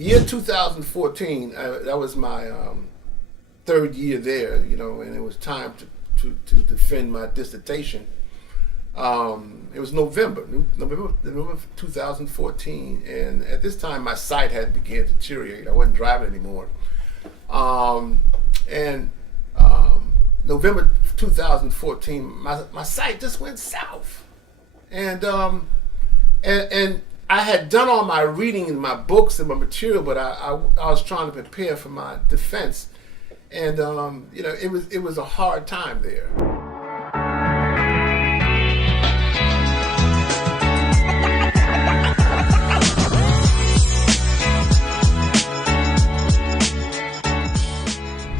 Year 2014, that was my third year there, and it was time to defend my dissertation. It was November 2014, and at this time my sight had begun to deteriorate. I wasn't driving anymore. And November 2014, my sight just went south. And I had done all my reading in my books and my material, but I was trying to prepare for my defense, and it was a hard time there.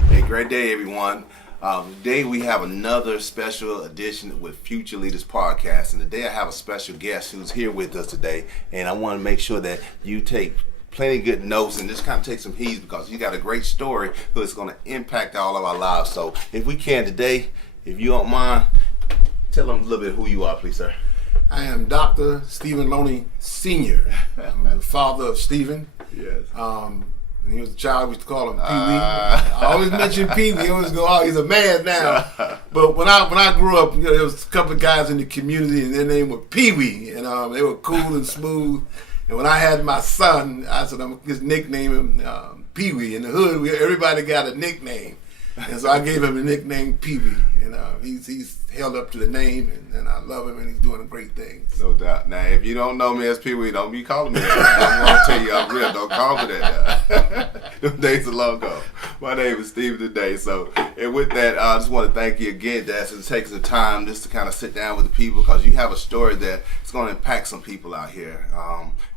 Hey, great day, everyone. Today we have another special edition with Future Leaders Podcast, and today I have a special guest who's here with us today, and I want to make sure that you take plenty of good notes and just kind of take some heed because you got a great story that's going to impact all of our lives. So if we can today, if you don't mind, tell them a little bit who you are, please, sir. I am Dr. Stephen Loney Sr. I'm the father of Stephen. Yes. And he was a child, we used to call him Pee-wee. I always mention Pee-wee. He always go, oh, he's a man now. But when I grew up, there was a couple of guys in the community, and their name was Pee-wee. And they were cool and smooth. And when I had my son, I said, I'm going to just nickname him Pee-wee. In the hood, everybody got a nickname. And so I gave him the nickname Pee-wee. And he's held up to the name, and I love him, and he's doing great things. No doubt. Now, if you don't know me as Pee-wee, don't be calling me that. I'm going to tell you I'm real. Don't call me that. Them days are long ago. My name is Stephen today. So, and with that, I just want to thank you again, Dad, for taking the time just to kind of sit down with the people, because you have a story that is going to impact some people out here.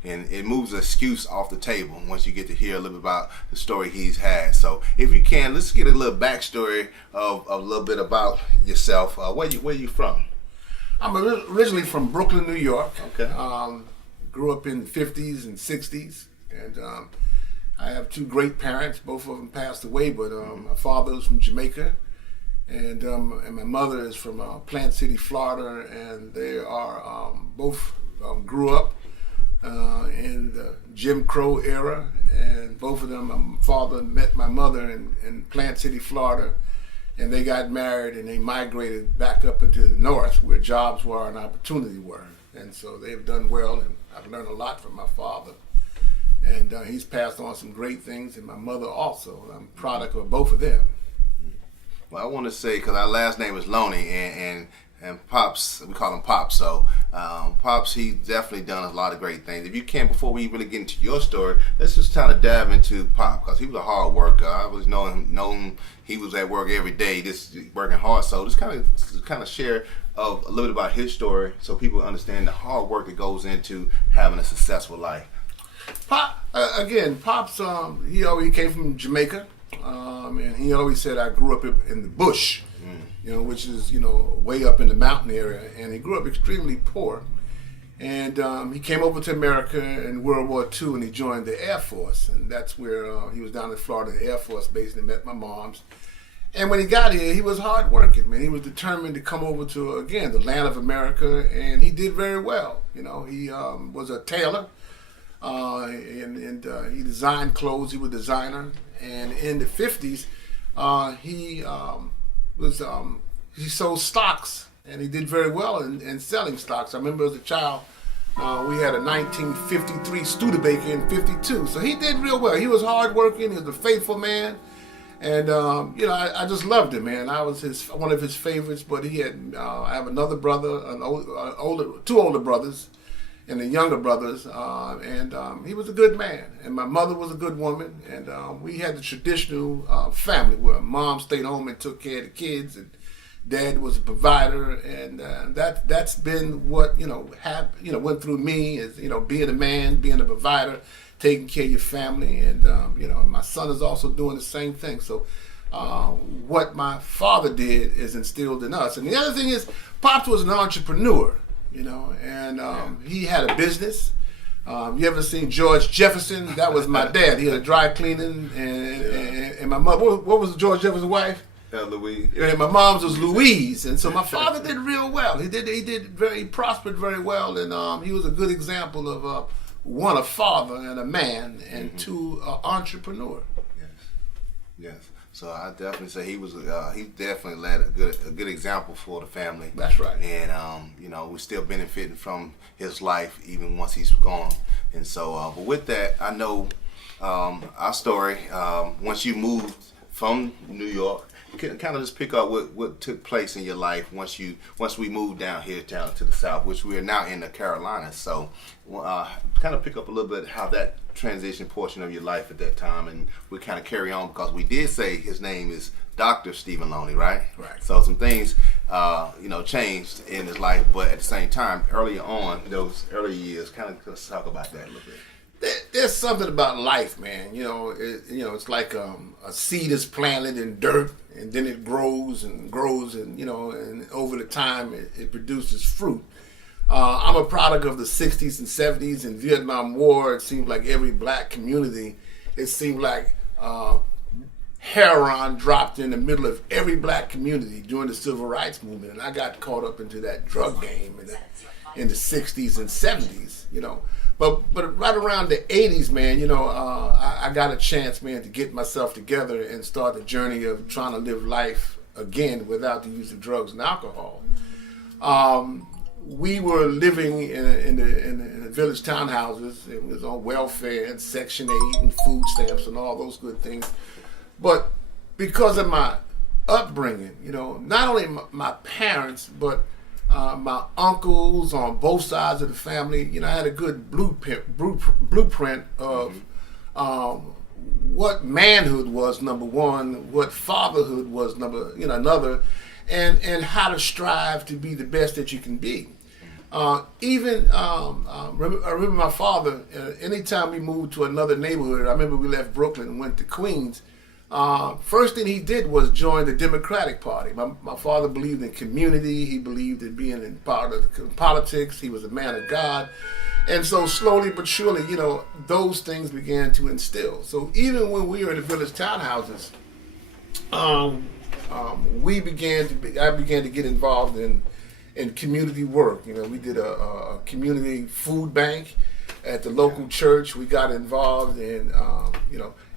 And it moves the excuse off the table once you get to hear a little bit about the story he's had. So if you can, let's get a little backstory of a little bit about yourself. Where you from? I'm originally from Brooklyn, New York. Okay. Grew up in the 50s and 60s. And I have two great parents. Both of them passed away, but my father was from Jamaica. And my mother is from Plant City, Florida. And they are both grew up in the Jim Crow era, and both of them, my father met my mother in Plant City, Florida, and they got married and they migrated back up into the north where jobs were and opportunity were. And so they've done well, and I've learned a lot from my father. And he's passed on some great things, and my mother also. I'm a product of both of them. Well, I want to say, because our last name is Loney, and Pops, we call him Pops. So Pops, he's definitely done a lot of great things. If you can, before we really get into your story, let's just kind of dive into Pop, because he was a hard worker. I always know him. He was at work every day, just working hard. So just kind of share a little bit about his story, so people understand the hard work that goes into having a successful life. Pops, he came from Jamaica, and he always said, I grew up in the bush. Which is, way up in the mountain area. And he grew up extremely poor. And he came over to America in World War II, and he joined the Air Force. And that's where he was down in Florida, the Air Force Base, and he met my moms. And when he got here, he was hard working, man. He was determined to come over to, again, the land of America, and he did very well. He was a tailor, and he designed clothes. He was a designer. And in the 50s, he sold stocks, and he did very well in selling stocks. I remember as a child, we had a 1953 Studebaker in 52, so he did real well. He was hardworking, he was a faithful man, and I just loved him, man. I was one of his favorites. But he had I have another brother, two older brothers, and the younger brothers, and he was a good man, and my mother was a good woman, and we had the traditional family where mom stayed home and took care of the kids, and dad was a provider, and that's been what went through me, is being a man, being a provider, taking care of your family, and my son is also doing the same thing. So what my father did is instilled in us. And the other thing is, Pops was an entrepreneur. And he had a business. You ever seen George Jefferson? That was my dad. He had a dry cleaning, and my mother. What was George Jefferson's wife? Louise. And my mom's was Louise. And so my father did real well. He prospered very well, and he was a good example of one, a father and a man, and two, an entrepreneur. Yes. Yes. So I definitely say he definitely led a good example for the family. That's right. And we're still benefiting from his life even once he's gone. And so, but with that, I know our story. Once you moved from New York, kind of just pick up what took place in your life once we moved down here to the south, which we are now in the Carolinas. So, kind of pick up a little bit how that transition portion of your life at that time, and we kind of carry on because we did say his name is Dr. Stephen Loney, right? Right. So some things, changed in his life, but at the same time, earlier on, those early years, kind of let's talk about that a little bit. There's something about life, man. It's like a seed is planted in dirt, and then it grows and grows, and and over the time it produces fruit. I'm a product of the 60s and 70s and Vietnam War. It seemed like every black community, it seemed like heroin dropped in the middle of every black community during the civil rights movement, and I got caught up into that drug game in the 60s and 70s, But right around the 80s, man, I got a chance, man, to get myself together and start the journey of trying to live life again without the use of drugs and alcohol. We were living in the village townhouses. It was on welfare and Section 8 and food stamps and all those good things. But because of my upbringing, not only my parents, but my uncles on both sides of the family, I had a good blueprint of what manhood was, number one, what fatherhood was, another, and how to strive to be the best that you can be. I remember my father, anytime we moved to another neighborhood, I remember we left Brooklyn and went to Queens, first thing he did was join the Democratic Party. My father believed in community. He believed in being in part of politics. He was a man of God. And so slowly but surely, those things began to instill. So even when we were in the village townhouses, I began to get involved in community work. We did a community food bank at the local church. We got involved in,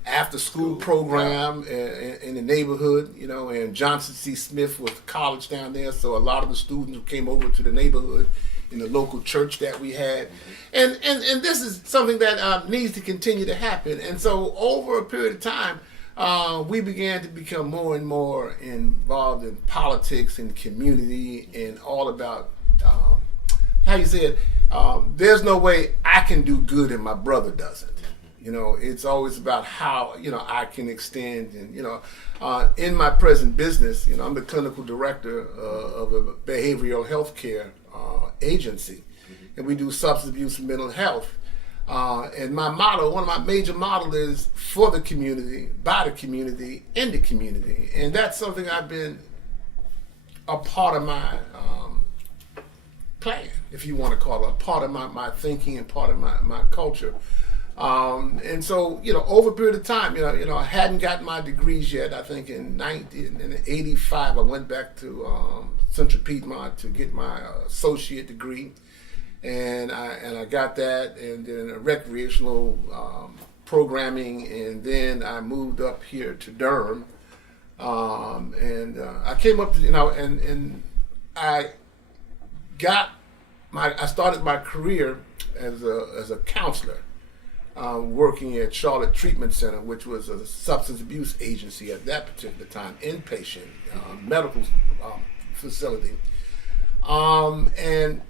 after school program in the neighborhood, and Johnson C. Smith was the college down there, so a lot of the students who came over to the neighborhood in the local church that we had. And this is something that needs to continue to happen. And so over a period of time, we began to become more and more involved in politics and community and all about, how you say it, there's no way I can do good and my brother doesn't. It's always about how, I can extend. And, in my present business, I'm the clinical director of a behavioral health care agency. And we do substance abuse and mental health. And my motto, one of my major mottos is for the community, by the community, in the community. And that's something I've been a part of my plan, if you want to call it, a part of my thinking and part of my culture. And so, over a period of time, I hadn't gotten my degrees yet. I think in 85, I went back to Central Piedmont to get my associate degree. And I got that, and then a recreational programming, and then I moved up here to Durham, and I came up to, and I started my career as a counselor, working at Charlotte Treatment Center, which was a substance abuse agency at that particular time, inpatient medical facility, and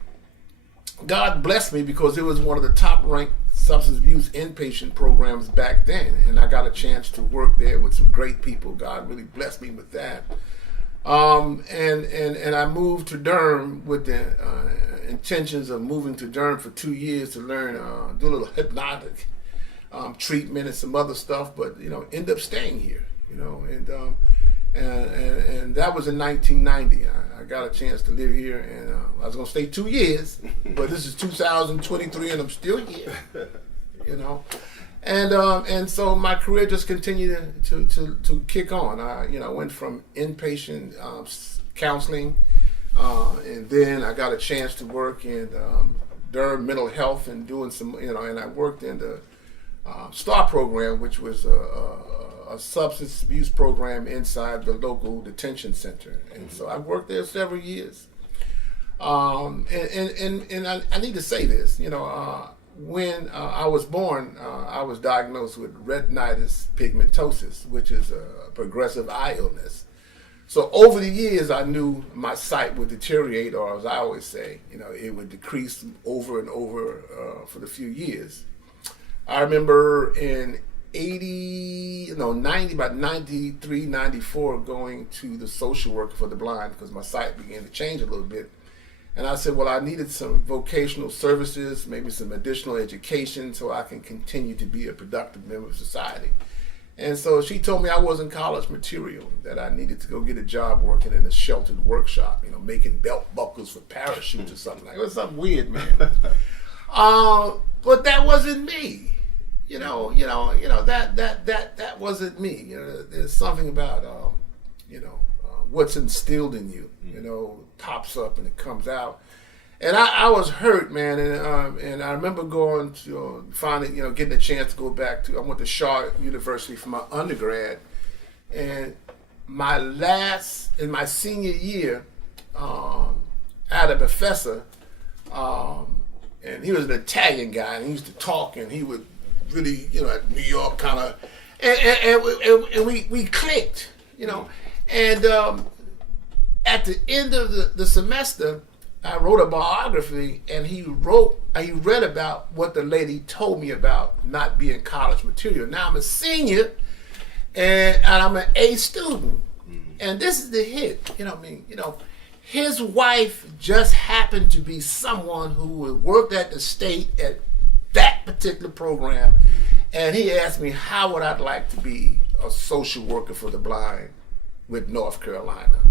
God blessed me because it was one of the top-ranked substance abuse inpatient programs back then, and I got a chance to work there with some great people. God really blessed me with that. And I moved to Durham with the intentions of moving to Durham for 2 years to learn, do a little hypnotic treatment and some other stuff, but end up staying here, and that was in 1990. I got a chance to live here, and I was gonna stay 2 years, but this is 2023, and I'm still here, And so my career just continued to kick on. I went from inpatient counseling, and then I got a chance to work in Durham Mental Health and doing some, and I worked in the STAR program, which was a substance abuse program inside the local detention center. And so I worked there several years. And I need to say this, when I was born, I was diagnosed with retinitis pigmentosus, which is a progressive eye illness. So over the years, I knew my sight would deteriorate, or as I always say, it would decrease over and over for the few years. I remember in about 93, 94, going to the social worker for the blind because my sight began to change a little bit. And I said, well, I needed some vocational services, maybe some additional education so I can continue to be a productive member of society. And so she told me I wasn't college material, that I needed to go get a job working in a sheltered workshop, making belt buckles for parachutes or something. It was something weird, man. But that wasn't me. That wasn't me. There's something about, what's instilled in you, pops up and it comes out. And I was hurt, man, and I remember going to finally, getting a chance to go back to. I went to Shaw University for my undergrad, and in my senior year, I had a professor, and he was an Italian guy, and he used to talk, and he would really, at New York kind of, and we clicked, and at the end of the semester, I wrote a biography, and he read about what the lady told me about not being college material. Now I'm a senior, and I'm an A student, and this is the hit. His wife just happened to be someone who worked at the state at that particular program, and he asked me how would I like to be a social worker for the blind with North Carolina.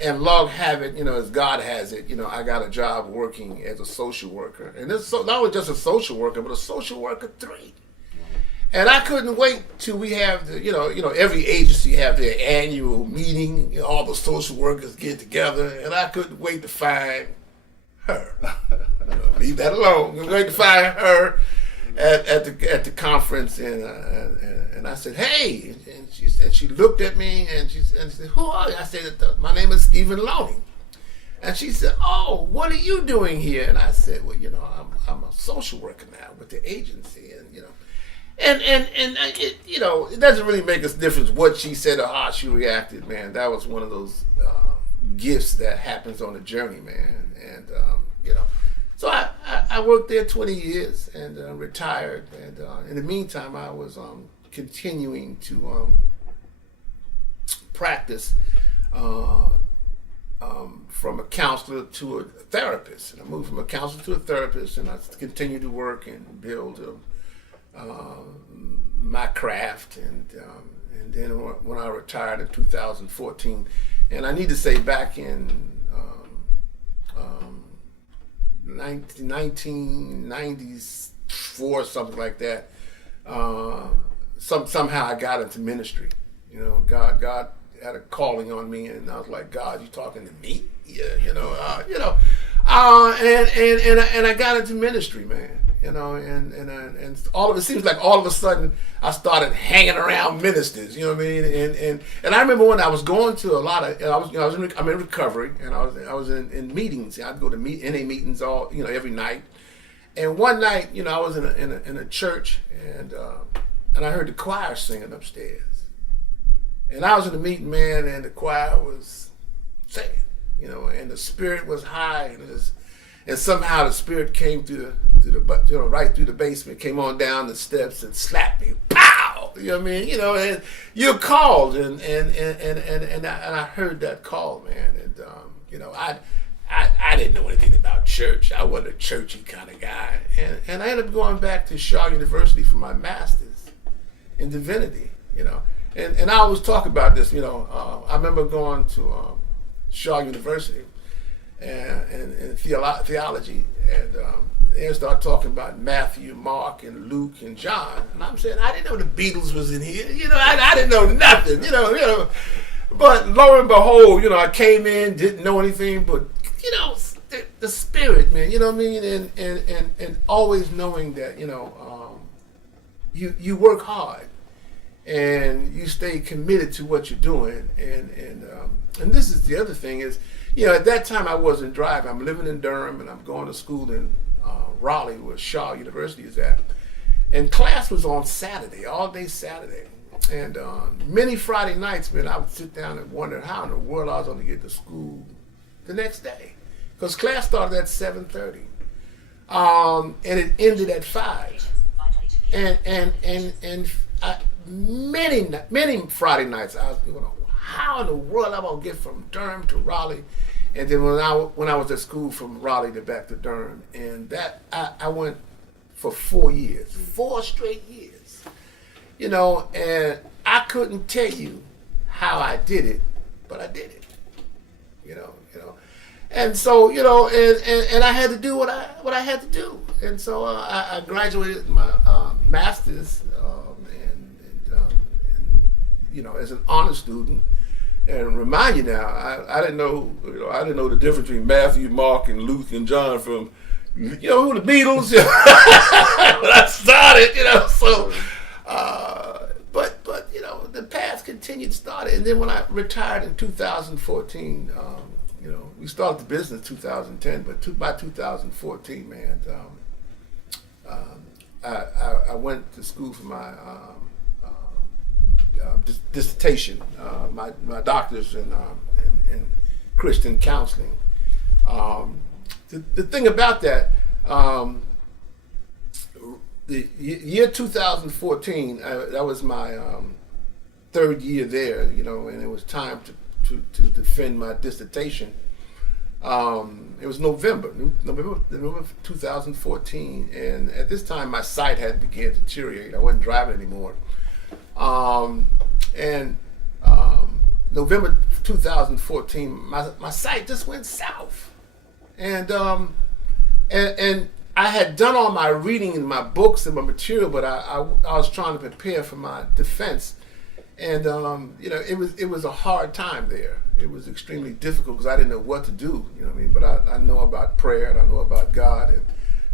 And long have it, as God has it, I got a job working as a social worker. And this not only just a social worker, but a social worker 3. And I couldn't wait till we have every agency have their annual meeting, all the social workers get together, and I couldn't wait to find her. Leave that alone. I'm going to find her at the conference, and I said, "Hey," and she looked at me, and she said, "Who are you?" I said, "My name is Stephen Loney," and she said, "Oh, what are you doing here?" And I said, "Well, I'm a social worker now with the agency, and it doesn't really make a difference what she said or how she reacted, man. That was one of those gifts that happens on the journey, man, and So I worked there 20 years and retired, and in the meantime I was continuing to practice from a counselor to a therapist. And I moved from a counselor to a therapist, and I continued to work and build my craft, and then when I retired in 2014, and I need to say back in 1994, something like that. Somehow I got into ministry. God had a calling on me, and I was like, "God, you talking to me?" Yeah, and I got into ministry, man. And all of it seems like all of a sudden I started hanging around ministers. You know what I mean? And I remember when I was going to a lot of, I'm in recovery, and I was in meetings. I'd go to NA meetings every night. And one night, I was in a church, and I heard the choir singing upstairs. And I was in the meeting, man, and the choir was singing, and the spirit was high, and somehow the spirit came right through the basement, came on down the steps and slapped me. Pow! You know what I mean? And you're called, and I heard that call, man. And I didn't know anything about church. I wasn't a churchy kind of guy. And I ended up going back to Shaw University for my master's in divinity. And I always talk about this. I remember going to Shaw University and theology, and they started talking about Matthew, Mark, and Luke, and John, and I'm saying I didn't know the Beatles was in here. I didn't know nothing. But lo and behold, I came in, didn't know anything, but the spirit, man. You know what I mean? And always knowing that, you work hard and you stay committed to what you're doing. And this is the other thing is, at that time I wasn't driving. I'm living in Durham and I'm going to school in Raleigh, where Shaw University is at. And class was on Saturday, all day Saturday. And many Friday nights, man, I would sit down and wonder how in the world I was going to get to school the next day. Because class started at 7:30. And it ended at 5. And many Friday nights, I was going, how in the world am I going to get from Durham to Raleigh? And then when I was at school, from Raleigh to back to Durham. And that, I went for 4 years, 4 straight years. And I couldn't tell you how I did it, but I did it. And so, and I had to do what I had to do. And so I graduated my master's, as an honor student. And remind you now, I didn't know, I didn't know the difference between Matthew, Mark, and Luke and John from, who the Beatles. When I started, so. But the path continued to start. And then when I retired in 2014, we started the business in 2010, but by 2014, man, I went to school for my dissertation, my doctor's in Christian counseling. The thing about that, the year 2014, that was my third year there, and it was time to defend my dissertation. It was November 2014, and at this time my sight had begun to deteriorate. I wasn't driving anymore. November 2014, my sight just went south, and I had done all my reading in my books and my material, but I was trying to prepare for my defense, and it was a hard time there. It was extremely difficult because I didn't know what to do. But I know about prayer and I know about God, and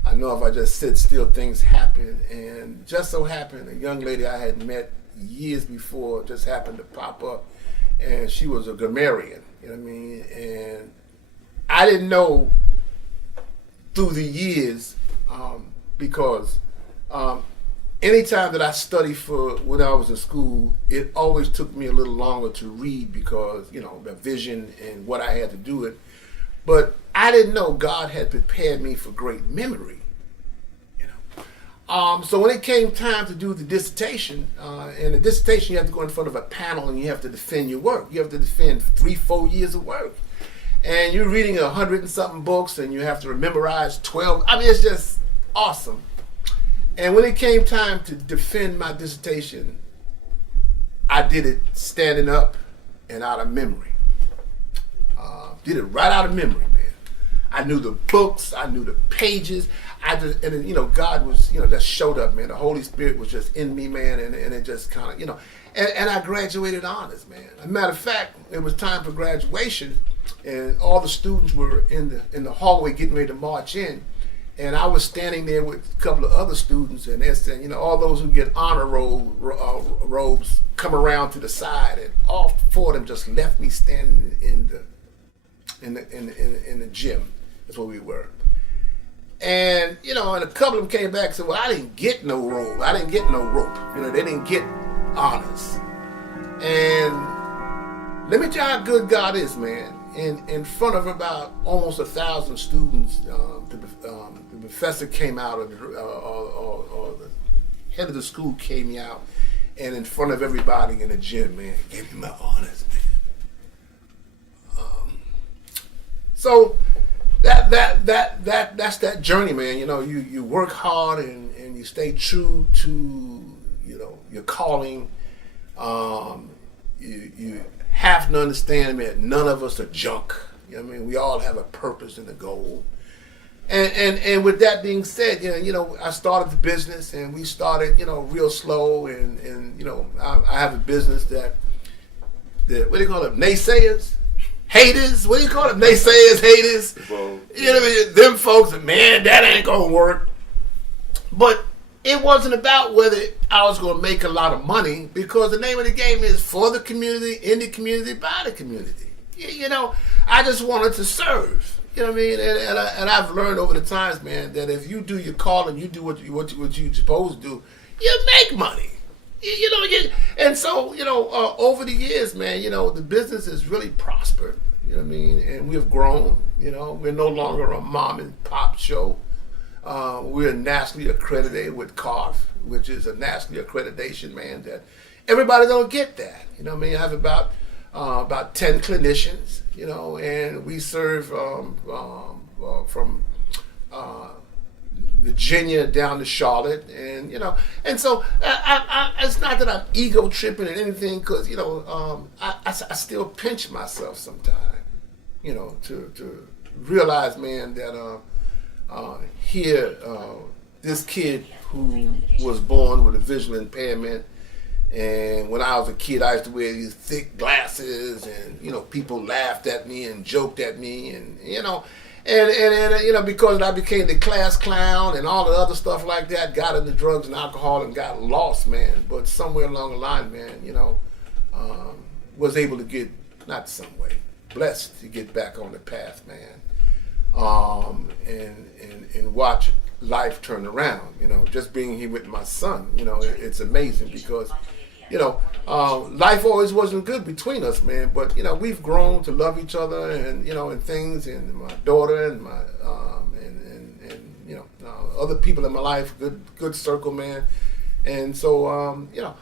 I know if I just sit still, things happen. And just so happened, a young lady I had met years before just happened to pop up, and she was a grammarian. And I didn't know through the years, because anytime that I studied for when I was in school, it always took me a little longer to read because, the vision and what I had to do it. But I didn't know God had prepared me for great memory. So when it came time to do the dissertation, and the dissertation you have to go in front of a panel and you have to defend your work. You have to defend 3-4 years of work. And you're reading 100 and something books and you have to memorize 12. It's just awesome. And when it came time to defend my dissertation, I did it standing up and out of memory. Did it right out of memory, man. I knew the books, I knew the pages. God was, just showed up, man. The Holy Spirit was just in me, man, and it just kind of, and I graduated honors, man. As a matter of fact, it was time for graduation, and all the students were in the hallway getting ready to march in. And I was standing there with a couple of other students, and they're saying, all those who get honor robes come around to the side, and all 4 of them just left me standing in the gym. That's where we were. And and a couple of them came back and said, "Well, I didn't get no robe. I didn't get no rope. They didn't get honors." And let me tell you how good God is, man. In front of about almost 1,000 students, the professor came out, or the head of the school came out, and in front of everybody in the gym, man, gave me my honors, man. So that's that journey, man. You work hard and you stay true to your calling. You have to understand, man, none of us are junk. We all have a purpose and a goal. And with that being said, I started the business, and we started, real slow, and I have a business that what do you call it, naysayers haters. What do you call them? Naysayers, haters. Well, You know what I mean? Them folks, man, that ain't gonna work. But it wasn't about whether I was gonna make a lot of money, because the name of the game is for the community, in the community, by the community. You know, I just wanted to serve. You know what I mean? And I've learned over the times, man, that if you do your calling, you do what you're supposed to do, you make money. You know, and so, you know, over the years, man, you know, the business has really prospered. You know what I mean? And we've grown. You know, we're no longer a mom and pop show. We're nationally accredited with CARF, which is a nationally accreditation, man, that everybody don't get that. You know what I mean? I have about 10 clinicians, you know, and we serve from Virginia down to Charlotte, and you know, and so it's not that I'm ego tripping or anything, because you know, I still pinch myself sometimes, you know, to realize, man, that here this kid who was born with a visual impairment. And when I was a kid, I used to wear these thick glasses, and you know, people laughed at me and joked at me, and you know, and you know, because I became the class clown and all the other stuff like that, got into drugs and alcohol and got lost, man. But somewhere along the line, man, you know, was able to get, not some way, blessed to get back on the path, man, and watch life turn around. You know, just being here with my son, you know, it's amazing, because you know, life always wasn't good between us, man. But you know, we've grown to love each other, and you know, and things, and my daughter, and my and you know, other people in my life, good circle, man. And so you know,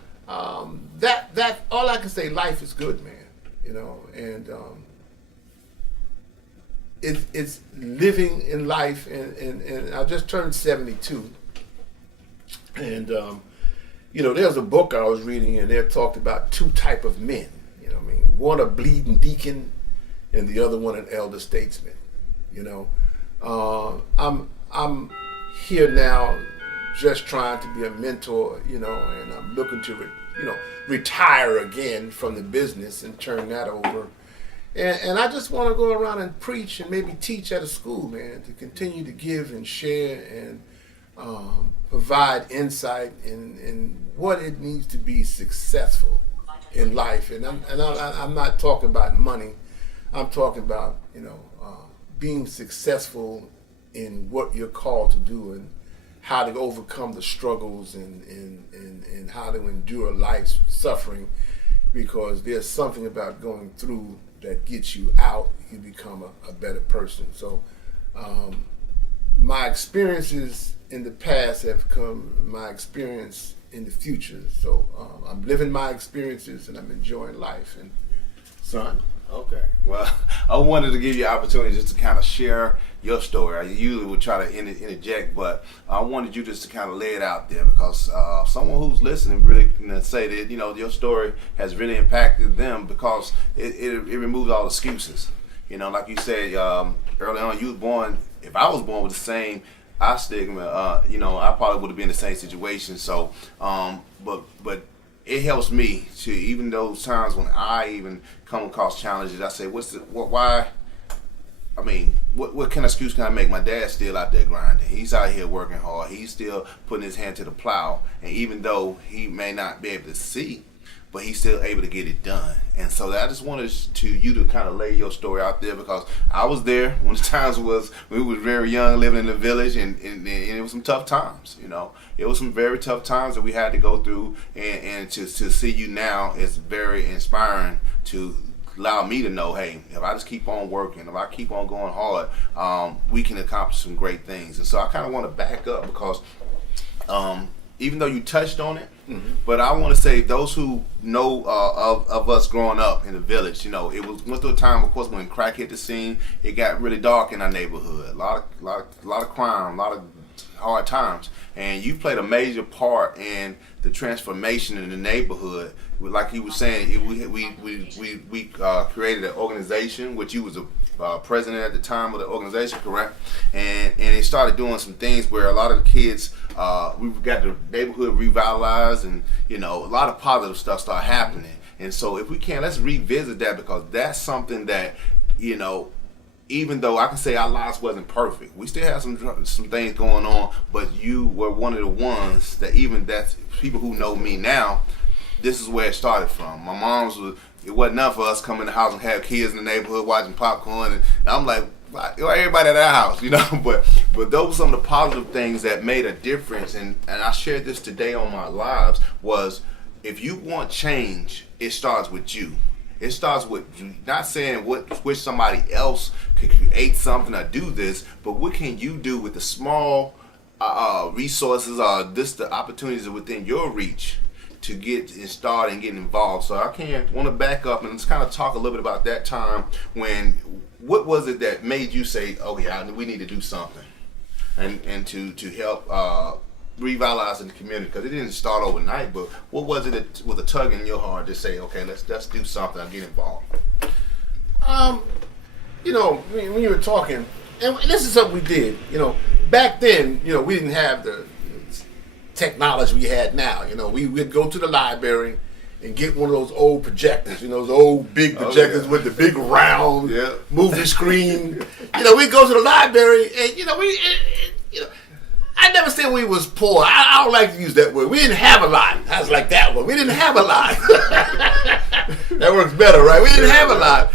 that all I can say, life is good, man. You know, and it's living in life, and I just turned 72, and you know, there's a book I was reading, and they talked about two type of men. You know what I mean? One a bleeding deacon, and the other one an elder statesman. You know, I'm here now, just trying to be a mentor. You know, and I'm looking to retire again from the business and turn that over. And I just want to go around and preach and maybe teach at a school, man, to continue to give and share and provide insight in what it needs to be successful in life. And I'm not talking about money. I'm talking about, you know, being successful in what you're called to do, and how to overcome the struggles, and how to endure life's suffering, because there's something about going through that gets you out. You become a better person. So my experiences in the past have become my experience in the future. So I'm living my experiences, and I'm enjoying life. And son. Okay. Well, I wanted to give you an opportunity just to kind of share your story. I usually would try to interject, but I wanted you just to kind of lay it out there, because someone who's listening really can say that, you know, your story has really impacted them, because it removes all excuses. You know, like you said early on, you was born. If I was born with the same eye stigma, you know, I probably would have been in the same situation. So, but it helps me to, even those times when I even come across challenges, I say, why? I mean, what kind of excuse can I make? My dad's still out there grinding. He's out here working hard. He's still putting his hand to the plow. And even though he may not be able to see, but he's still able to get it done. And so I just wanted you to kind of lay your story out there, because I was there when the times was, when we were very young, living in the village, and it was some tough times. You know, it was some very tough times that we had to go through, and to see you now is very inspiring, to allow me to know, hey, if I just keep on working, if I keep on going hard, we can accomplish some great things. And so I kind of want to back up, because even though you touched on it, but I want to say, those who know of us growing up in the village, you know, it went through a time, of course, when crack hit the scene. It got really dark in our neighborhood. A lot of crime, a lot of hard times, and you played a major part in the transformation in the neighborhood. Like you were saying, we created an organization, which you was a president at the time of the organization, correct? And it started doing some things where a lot of the kids, we got the neighborhood revitalized, and you know, a lot of positive stuff started happening. And so if we can, let's revisit that, because that's something that you know, even though I can say our lives wasn't perfect, we still had some things going on. But you were one of the ones that, even that's people who know me now, this is where it started from. My mom's was, it wasn't enough for us coming in the house and have kids in the neighborhood watching popcorn, and I'm like, everybody at our house, you know. But those were some of the positive things that made a difference. And I shared this today on my lives, was if you want change, it starts with you. It starts with you, not saying wish somebody else could create something or do this, but what can you do with the small resources or just the opportunities within your reach to get started and get involved. So I want to back up and just kind of talk a little bit about that time when, what was it that made you say, okay, we need to do something and to help revitalize in the community? Because it didn't start overnight, but what was it that was a tug in your heart to say, okay, let's do something and get involved? You know, when you were talking, and this is something we did, you know, back then, you know, we didn't have the technology we had now. You know, we'd go to the library and get one of those old projectors, you know, those old big projectors with the big round movie screen. You know, we'd go to the library and, you know, I never said we was poor. I don't like to use that word. We didn't have a lot. I was like that one. We didn't have a lot. That works better, right? We didn't have a lot.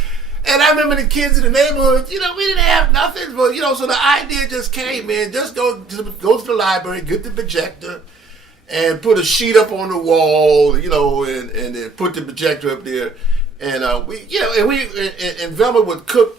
And I remember the kids in the neighborhood, you know, we didn't have nothing. But, you know, so the idea just came, man. Just go to the library, get the projector, and put a sheet up on the wall, you know, and then put the projector up there. And and Velma would cook.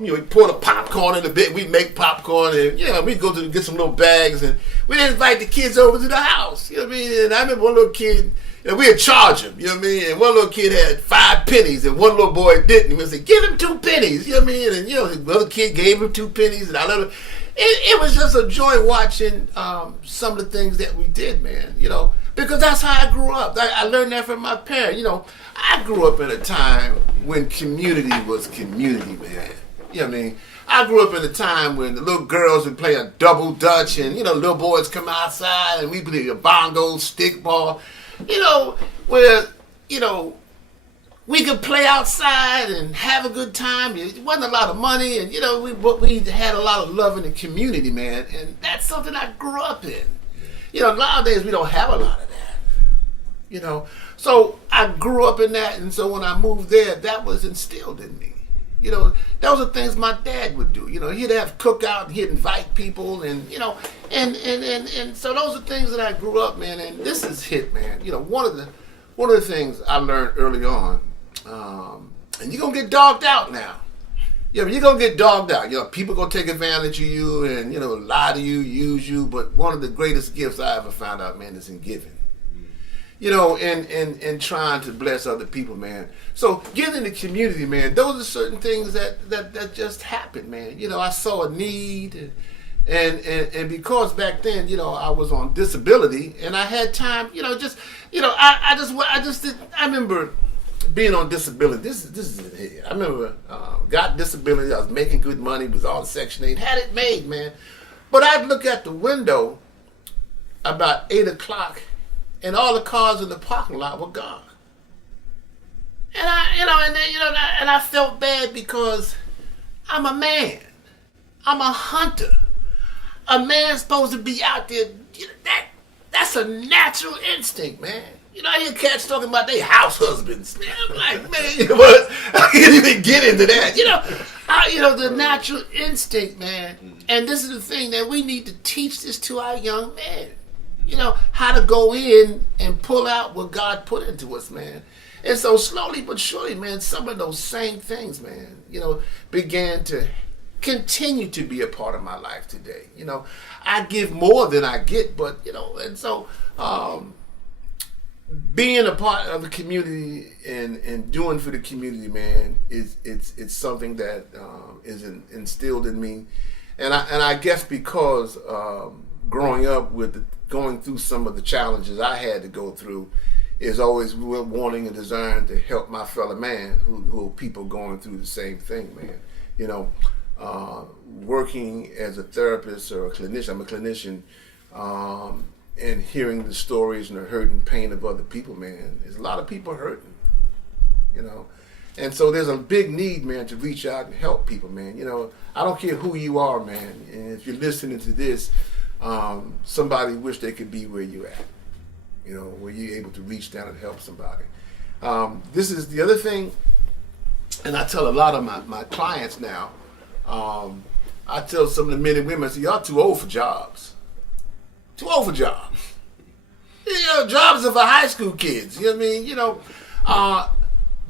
We pour the popcorn in the bit. We'd make popcorn, and we'd go to get some little bags, and we'd invite the kids over to the house. You know what I mean? And I remember one little kid, we'd charge him. You know what I mean? And one little kid had 5 pennies, and one little boy didn't. We'd say, "Give him 2 pennies." You know what I mean? And the other kid gave him 2 pennies, and I let him. It was just a joy watching some of the things that we did, man. You know, because that's how I grew up. I learned that from my parents. You know, I grew up in a time when community was community, man. You know what I mean? I grew up in a time when the little girls would play a double dutch, and little boys come outside and we play a bongo, stickball. Where we could play outside and have a good time. It wasn't a lot of money, and we had a lot of love in the community, man. And that's something I grew up in. Nowadays we don't have a lot of that. So I grew up in that, and so when I moved there, that was instilled in me. Those are things my dad would do. He'd have cookout, and he'd invite people, and and so those are things that I grew up, man. And this is hit, man. One of the things I learned early on, and you're gonna get dogged out now. You're gonna get dogged out. People gonna take advantage of you and lie to you, use you. But one of the greatest gifts I ever found out, man, is in giving. And trying to bless other people, man. So getting in the community, man, those are certain things that just happened, man. I saw a need, and because back then, I was on disability, and I had time, I remember being on disability. This is it here. I remember got disability. I was making good money, was on Section 8, had it made, man. But I'd look at the window about 8 o'clock, and all the cars in the parking lot were gone. And I felt bad because I'm a man. I'm a hunter. A man's supposed to be out there. That's a natural instinct, man. I hear cats talking about their house husbands. Man, I'm like, man, what? I can't even get into that. The natural instinct, man. And this is the thing that we need to teach this to our young men. How to go in and pull out what God put into us, man. And so slowly but surely, man, some of those same things, man, began to continue to be a part of my life today. I give more than I get, but, and so being a part of the community and doing for the community, man, it's something that is instilled in me. And I guess because growing up going through some of the challenges I had to go through, is always wanting and desiring to help my fellow man who are people going through the same thing, man. Working as a therapist or a clinician, I'm a clinician, and hearing the stories and the hurt and pain of other people, man, there's a lot of people hurting, And so there's a big need, man, to reach out and help people, man. You know, I don't care who you are, man. And if you're listening to this, somebody wish they could be where you're at. You know, where you're able to reach down and help somebody. This is the other thing, and I tell a lot of my clients now, I tell some of the men and women, I say, y'all too old for jobs. Too old for jobs. You know, jobs are for high school kids. You know what I mean? You know,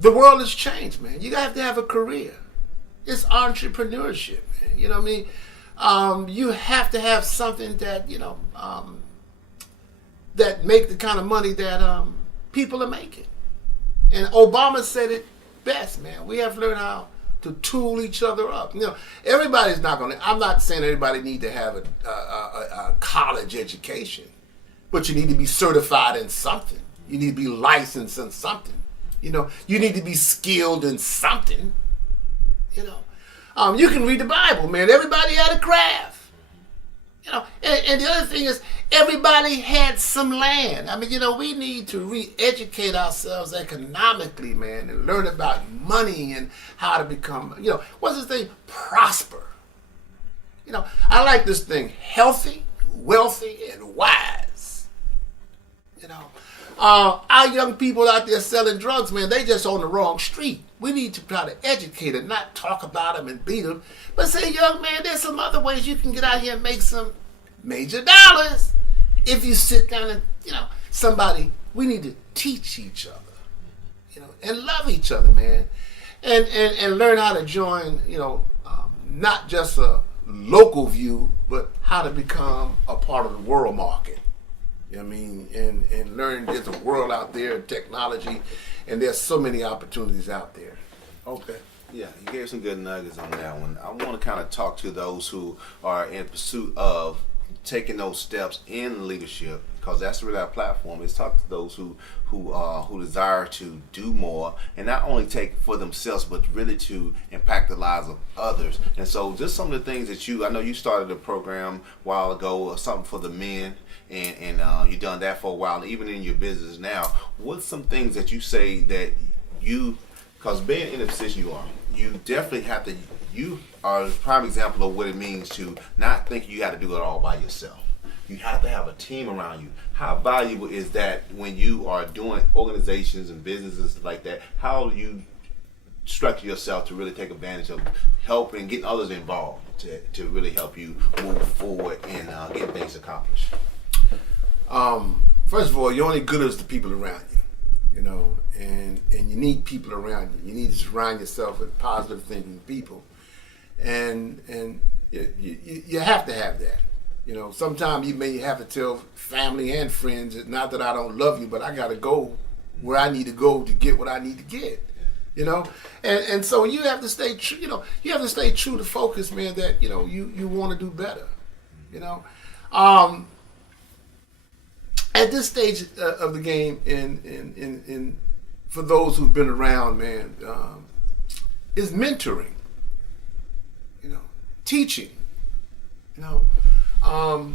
the world has changed, man. You have to have a career. It's entrepreneurship, man. You know what I mean? You have to have something that, you know, that make the kind of money that people are making. And Obama said it best, man. We have to learn how to tool each other up. You know, everybody's not going to, I'm not saying everybody need to have a college education, but you need to be certified in something. You need to be licensed in something. You know, you need to be skilled in something. You know, you can read the Bible, man. Everybody had a craft. You know, and the other thing is, everybody had some land. I mean, you know, we need to re-educate ourselves economically, man, and learn about money and how to become, you know, what's this thing? Prosper. You know, I like this thing, healthy, wealthy, and wise. You know, our young people out there selling drugs, man, they just on the wrong street. We need to try to educate them, not talk about them and beat them, but say, young man, there's some other ways you can get out here and make some major dollars. If you sit down and, you know, we need to teach each other, you know, and love each other, man, and learn how to join, you know, not just a local view, but how to become a part of the world market. You know what I mean? And learn there's a world out there, technology, and there's so many opportunities out there. Okay. Yeah, you gave some good nuggets on that one. I want to kind of talk to those who are in pursuit of taking those steps in leadership, because that's really our platform. Is talk to those who desire to do more, and not only take for themselves, but really to impact the lives of others. And so, just some of the things that I know you started a program a while ago, or something for the men, and you've done that for a while, even in your business now. What's some things that you say that because being in the position you are, you definitely have to. You are a prime example of what it means to not think you got to do it all by yourself. You have to have a team around you. How valuable is that when you are doing organizations and businesses like that? How do you structure yourself to really take advantage of helping, getting others involved to really help you move forward and get things accomplished? First of all, you're only good as the people around you. You know, and you need people around you. You need to surround yourself with positive thinking people. And you have to have that. You know, sometimes you may have to tell family and friends, not that I don't love you, but I got to go where I need to go to get what I need to get. You know, and so you have to stay true. You know, you have to stay true to focus, man. That, you know, you want to do better. You know, at this stage of the game, in for those who've been around, man, is mentoring. You know, teaching. You know,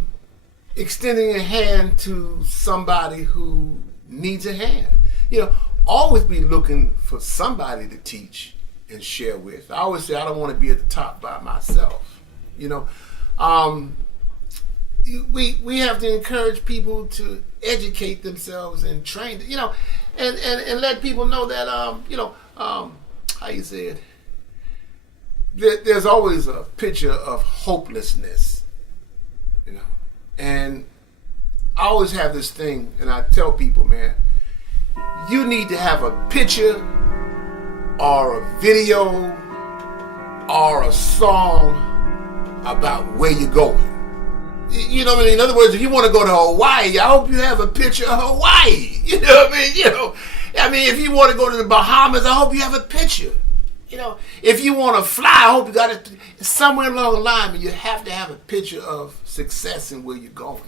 extending a hand to somebody who needs a hand. You know, always be looking for somebody to teach and share with. I always say I don't want to be at the top by myself. You know, we have to encourage people to educate themselves and train. You know, and let people know that you know, how you say it. There's always a picture of hopelessness. You know, and I always have this thing, and I tell people, man, you need to have a picture or a video or a song about where you're going. You know what I mean? In other words, if you want to go to Hawaii, I hope you have a picture of Hawaii. You know what I mean? You know, if you want to go to the Bahamas, I hope you have a picture. You know, if you want to fly, I hope you got it somewhere along the line. But you have to have a picture of success and where you're going.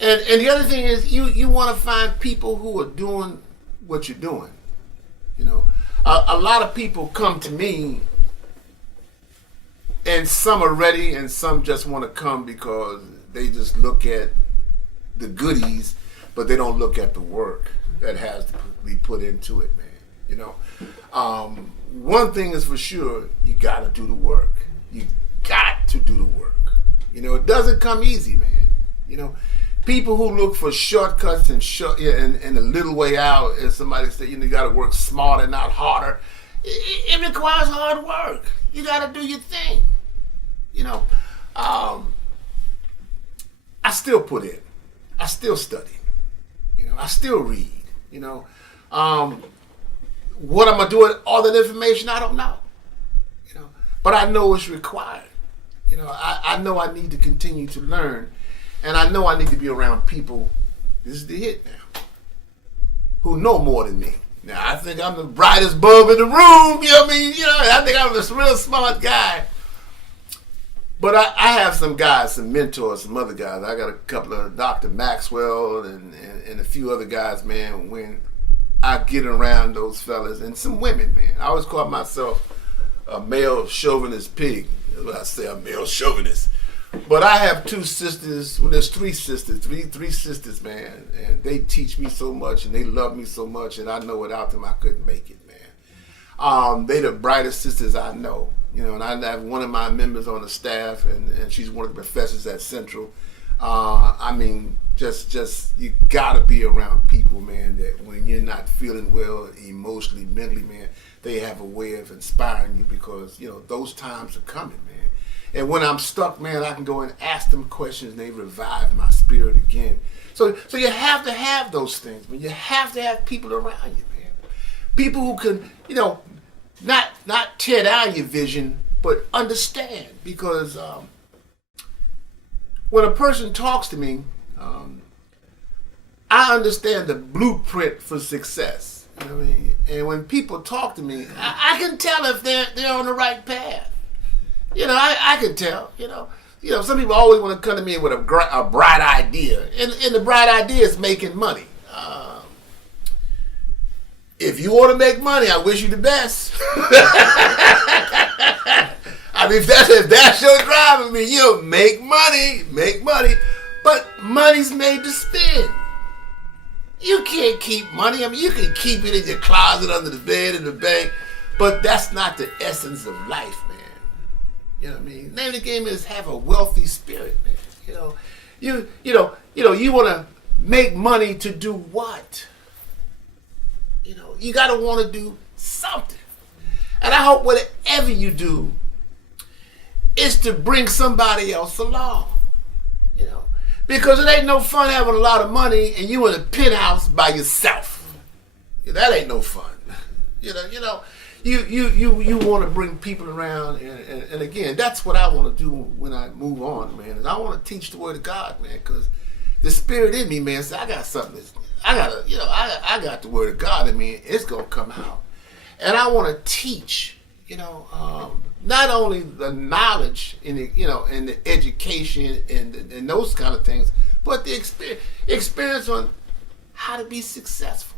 And the other thing is, you want to find people who are doing what you're doing. You know, a lot of people come to me, and some are ready, and some just want to come because they just look at the goodies, but they don't look at the work that has to be put into it, man. You know, one thing is for sure, you got to do the work. You got to do the work. You know, it doesn't come easy, man. You know, people who look for shortcuts and a little way out, as somebody said, you know, you got to work smarter, not harder. It requires hard work. You got to do your thing. You know, I still put in. I still study. You know, I still read. You know, what I'm gonna do with all that information, I don't know. You know, but I know it's required. You know, I know I need to continue to learn, and I know I need to be around people. This is the hit now. Who know more than me. Now I think I'm the brightest bulb in the room. You know what I mean? You know, I think I'm this real smart guy. But I have some guys, some mentors, some other guys. I got a couple of Dr. Maxwell and a few other guys, man, when I get around those fellas, and some women, man. I always call myself a male chauvinist pig. That's what I say, a male chauvinist. But I have two sisters, well, there's three sisters, three sisters, man, and they teach me so much, and they love me so much, and I know without them I couldn't make it, man. They the brightest sisters I know. You know, and I have one of my members on the staff, and she's one of the professors at Central. I mean, just you gotta be around people, man, that when you're not feeling well emotionally, mentally, man, they have a way of inspiring you, because, you know, those times are coming, man. And when I'm stuck, man, I can go and ask them questions, and they revive my spirit again. So you have to have those things, man. You have to have people around you, man. People who can, you know, not tear down your vision, but understand. Because when a person talks to me, I understand the blueprint for success. You know what I mean? And when people talk to me, I can tell if they're on the right path. You know, I can tell. You know, some people always want to come to me with a bright idea, and the bright idea is making money. If you want to make money, I wish you the best. I mean, if that's your drive, I mean, you know, make money. But money's made to spend. You can't keep money. I mean, you can keep it in your closet, under the bed, in the bank, but that's not the essence of life, man. You know what I mean? The name of the game is have a wealthy spirit, man. You know, you want to make money to do what? You know, you got to want to do something. And I hope whatever you do is to bring somebody else along. You know, because it ain't no fun having a lot of money and you in a penthouse by yourself. That ain't no fun. You want to bring people around, and again, that's what I want to do when I move on, man. And I want to teach the word of God, man, because the spirit in me, man, says I got something. I got the word of God in me. It's gonna come out, and I want to teach. You know, not only the knowledge in the, you know, and the education and those kind of things, but the experience on how to be successful.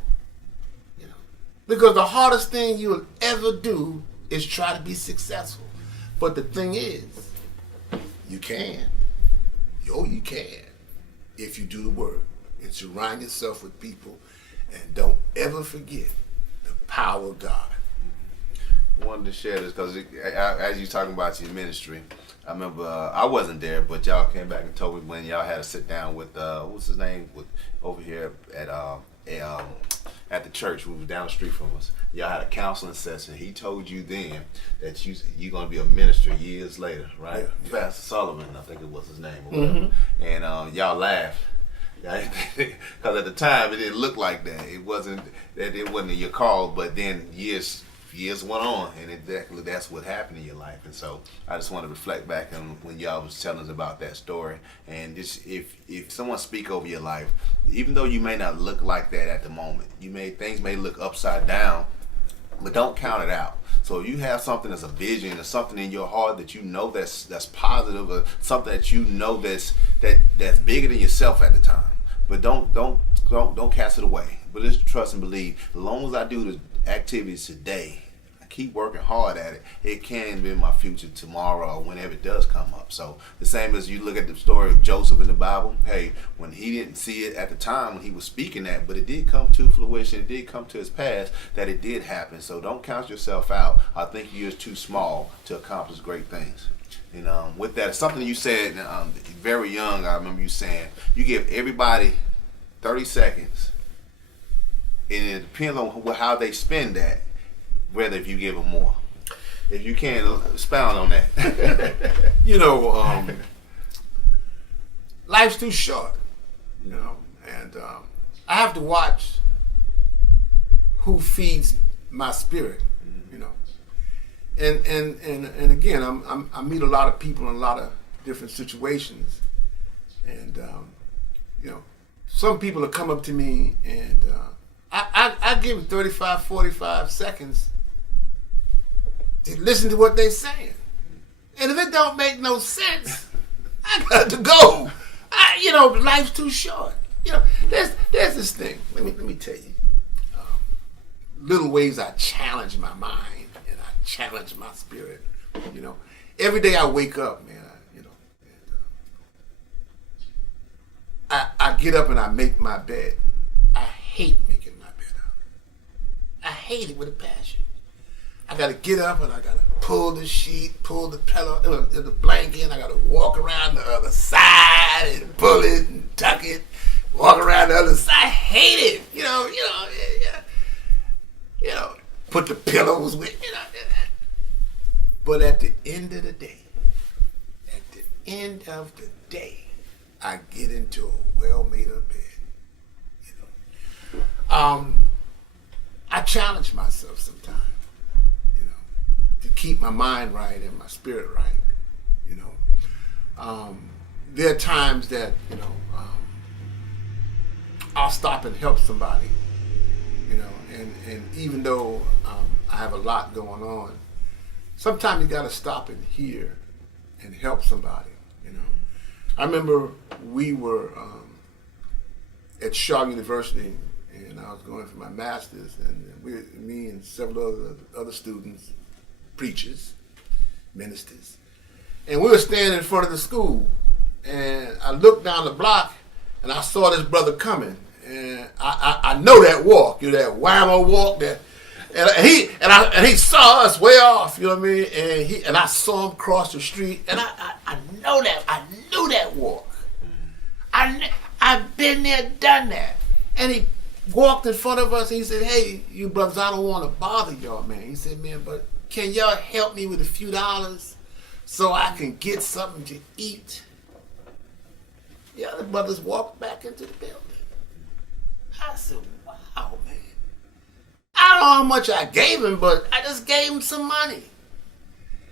You know, because the hardest thing you'll ever do is try to be successful. But the thing is, you can. You can, if you do the work and surround yourself with people, and don't ever forget the power of God. I wanted to share this because as you talking about your ministry, I remember I wasn't there, but y'all came back and told me when y'all had to sit down with what's his name, with over here at the church, who was down the street from us. Y'all had a counseling session. He told you then that you're gonna be a minister years later, right? Yeah. Pastor Sullivan, I think it was his name, or whatever. Mm-hmm. And y'all laughed. Because at the time it didn't look like that. It wasn't your call, but then years went on, and exactly that's what happened in your life. And so I just want to reflect back on when y'all was telling us about that story. And just if someone speak over your life, even though you may not look like that at the moment, things may look upside down, but don't count it out. So if you have something that's a vision or something in your heart that you know that's positive, or something that you know that's bigger than yourself at the time, but don't cast it away. But just trust and believe. As long as I do the activities today, I keep working hard at it, it can be my future tomorrow or whenever it does come up. So the same as you look at the story of Joseph in the Bible, hey, when he didn't see it at the time when he was speaking that, but it did come to fruition, it did come to his past, that it did happen. So don't count yourself out. I think you're too small to accomplish great things. And with that, something you said very young, I remember you saying, you give everybody 30 seconds, and it depends on how they spend that, whether if you give them more. If you can expound on that. You know, life's too short, you know, and I have to watch who feeds my spirit, you know. And again, I meet a lot of people in a lot of different situations, and you know, some people will come up to me and I give them 35, 45 seconds to listen to what they're saying, and if it don't make no sense, I got to go. You know, life's too short. You know, there's this thing. Let me tell you, little ways I challenge my mind and I challenge my spirit. You know, every day I wake up, man. I get up and I make my bed. I hate making my bed up. I hate it with a passion. I gotta get up and I gotta pull the sheet, pull the pillow, the blanket, and I gotta walk around the other side and pull it and tuck it, walk around the other side. I hate it. You know, put the pillows with, you know. But at the end of the day, I get into a well-made-up bed. You know, I challenge myself sometimes, you know, to keep my mind right and my spirit right. You know, there are times that, you know, I'll stop and help somebody. You know, and even though I have a lot going on, sometimes you got to stop and hear and help somebody. You know, I remember we were at Shaw University, and I was going for my master's, and me and several other students, preachers, ministers, and we were standing in front of the school, and I looked down the block, and I saw this brother coming, and I know that walk, you know, that whammo walk, and he saw us way off, you know what I mean, and I saw him cross the street, and I knew that walk. I've been there, done that. And he walked in front of us and he said, "Hey, you brothers, I don't want to bother y'all, man." He said, "Man, but can y'all help me with a few dollars so I can get something to eat?" The other brothers walked back into the building. I said, "Wow, man. I don't know how much I gave him, but I just gave him some money."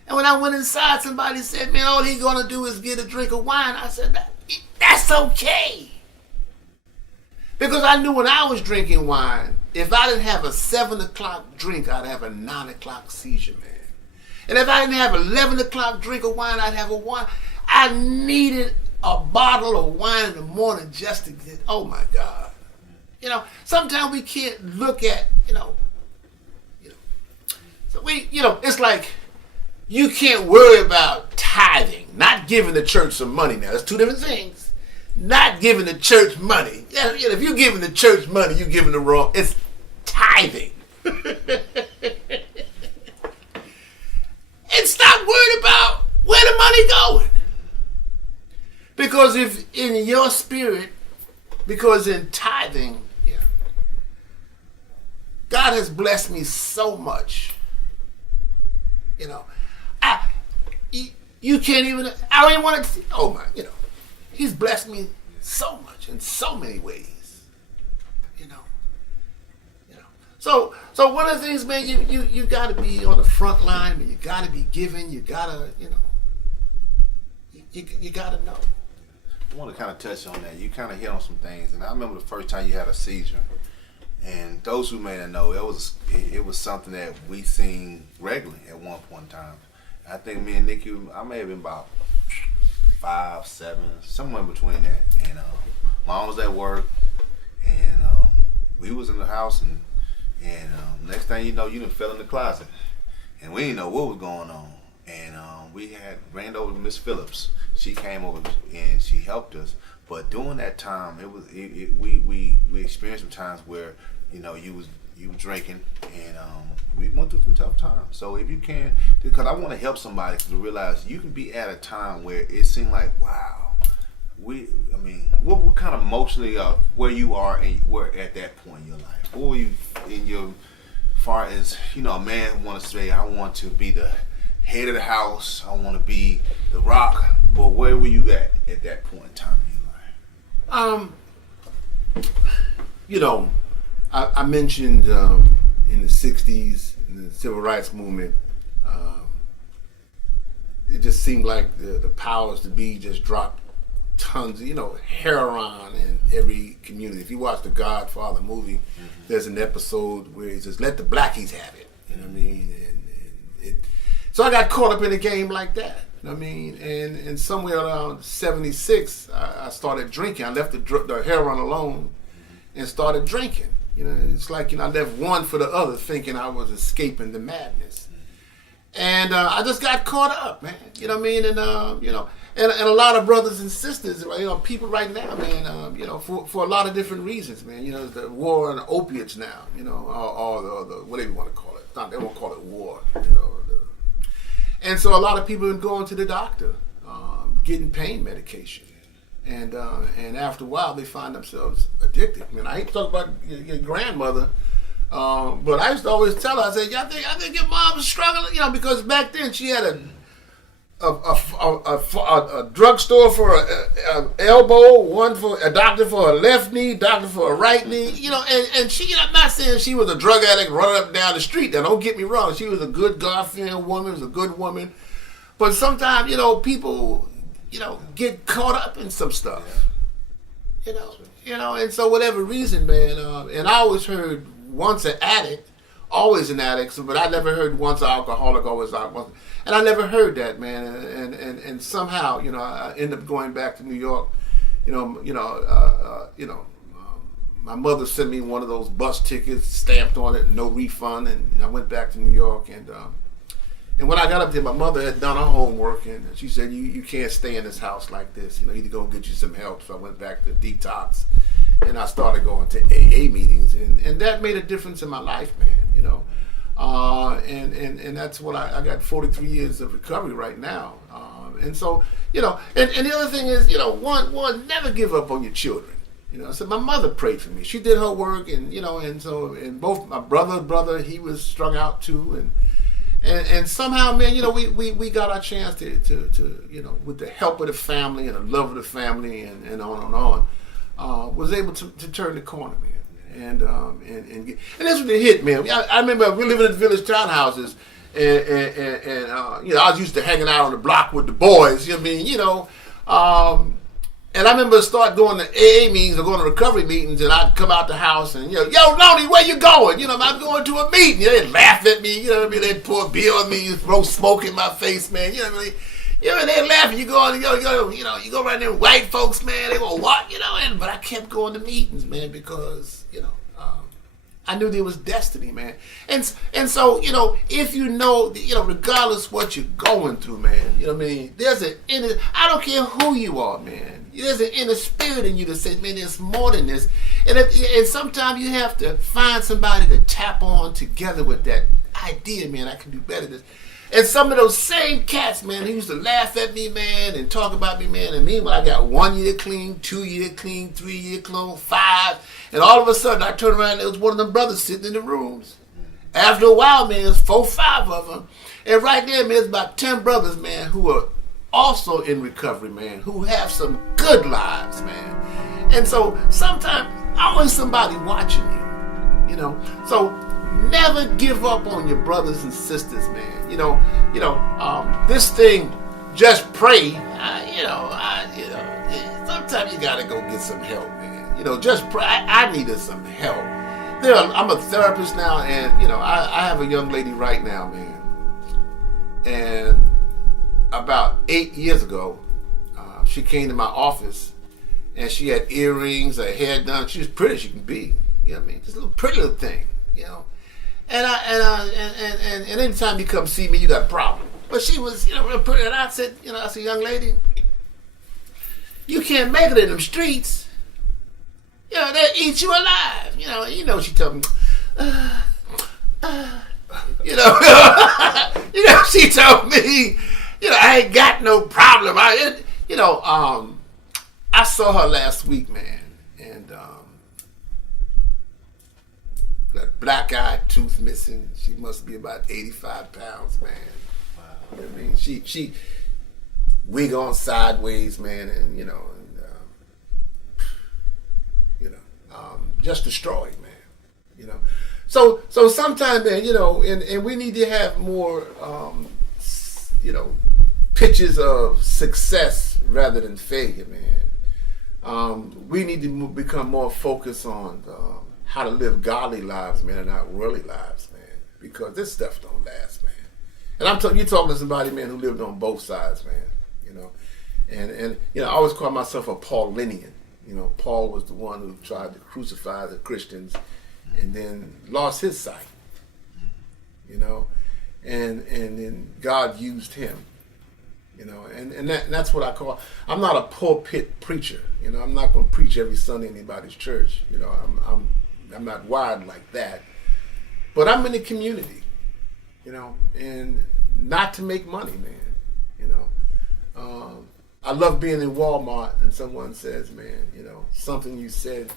And when I went inside, somebody said, "Man, all he's going to do is get a drink of wine." I said, "That's okay." Because I knew when I was drinking wine, if I didn't have a 7 o'clock drink, I'd have a 9 o'clock seizure, man. And if I didn't have 11 o'clock drink of wine, I'd have a wine. I needed a bottle of wine in the morning just to get, oh my God. You know, sometimes we can't look at, so it's like you can't worry about tithing, not giving the church some money now. That's two different things. Not giving the church money. Yeah, if you're giving the church money, you're giving the wrong. It's tithing. And stop worrying about where the money going. Because if in your spirit, because in tithing, God has blessed me so much. You know, you can't even, I don't even want to, oh my, He's blessed me so much in so many ways, So one of the things, man, you got to be on the front line, and you got to be giving. You got to, you got to know. I want to kind of touch on that. You kind of hit on some things, and I remember the first time you had a seizure. And those who may not know, it was something that we seen regularly at one point in time. I think me and Nikki, I may have been about 5, 7, somewhere in between that. And Mom was at work, and we was in the house, and next thing you know, you done fell in the closet. and we didn't know what was going on. And we had ran over to Miss Phillips. She came over and she helped us. But during that time, we experienced some times where you was drinking, and we went through some tough times. So if you can, because I want to help somebody to realize you can be at a time where it seemed like, wow, what kind of emotionally where you are and where at that point in your life? What were you in your, far as a man want to say, I want to be the head of the house, I want to be the rock, but where were you at that point in time in your life? I mentioned in the 60s, in the civil rights movement, it just seemed like the powers to be just dropped tons of, heroin in every community. If you watch the Godfather movie, there's an episode where he says, let the blackies have it. You know what I mean? So I got caught up in a game like that. You know what I mean? And somewhere around 76, I started drinking. I left the heroin alone and started drinking. It's like, I left one for the other thinking I was escaping the madness. And I just got caught up, man. You know what I mean? And, and a lot of brothers and sisters, people right now, man, for a lot of different reasons, man. The war on opiates now, or the whatever you want to call it. They won't call it war, And so a lot of people have been going to the doctor, getting pain medication. And after a while, they find themselves addicted. I hate to talk about your grandmother, but I used to always tell her, I said, I think your mom's struggling, because back then she had a drugstore for a elbow, one for a doctor for a left knee, doctor for a right knee, and she, I'm not saying she was a drug addict running up and down the street. Now, don't get me wrong, she was a good God-fearing woman, was a good woman, but sometimes, people, get caught up in some stuff, and so whatever reason, man, and I always heard once an addict, always an addict, but I never heard once an alcoholic, always alcoholic. And I never heard that, man. And somehow, I ended up going back to New York. My mother sent me one of those bus tickets, stamped on it, no refund, and I went back to New York. And when I got up there, my mother had done her homework, and she said, "You can't stay in this house like this. You need to go get you some help." So I went back to detox, and I started going to AA meetings, and that made a difference in my life, man. And that's what I got 43 years of recovery right now. And so, and the other thing is, one, never give up on your children. So my mother prayed for me. She did her work, and both my brother, he was strung out too, and somehow, man, we got our chance to with the help of the family and the love of the family and on, was able to turn the corner, man. And that's what it hit, man. I remember we living in village townhouses, and I was used to hanging out on the block with the boys. And I remember start going to AA meetings or going to recovery meetings, and I'd come out the house and yo, Loney, where you going? I'm going to a meeting. They'd laugh at me. They'd pour beer on me, throw smoke in my face, man. They're laughing. You go around there with white folks, man. They gonna what? But I kept going to meetings, man, because I knew there was destiny, man. And so if regardless what you're going through, man, there's an inner. I don't care who you are, man. There's an inner spirit in you that says, man, there's more than this. And sometimes you have to find somebody to tap on together with that idea, man. I can do better than this. And some of those same cats, man, who used to laugh at me, man, and talk about me, man, and meanwhile I got 1 year clean, 2 year clean, 3 year clean, 5, and all of a sudden I turned around and there was one of them brothers sitting in the rooms. After a while, man, there's 4, 5 of them, and right there, man, there's about 10 brothers, man, who are also in recovery, man, who have some good lives, man. And so sometimes always somebody watching you, so never give up on your brothers and sisters, man. This thing, just pray. Sometimes you gotta go get some help, man. Just pray. I needed some help. I'm a therapist now, and I have a young lady right now, man. And about 8 years ago, she came to my office, and she had earrings, her hair done. She was pretty as she can be. Just a little pretty little thing, And anytime you come see me, you got a problem. But she was, real pretty. And I said, young lady, you can't make it in them streets. They'll eat you alive. She told me, she told me, I ain't got no problem. I saw her last week, man, and that black-eyed tooth missing. She must be about 85 pounds, man. Wow. I mean, she wig on sideways, man, and just destroyed, man. So sometimes, man, and we need to have more, pictures of success rather than failure, man. We need to become more focused on how to live godly lives, man, and not worldly lives, man, because this stuff don't last, man. And you're talking to somebody, man, who lived on both sides, man. And I always call myself a Paulinian. Paul was the one who tried to crucify the Christians and then lost his sight. And then God used him. And that's what I call. I'm not a pulpit preacher. I'm not going to preach every Sunday in anybody's church. I'm not wired like that. But I'm in the community. And not to make money, man. I love being in Walmart and someone says, man, something you said,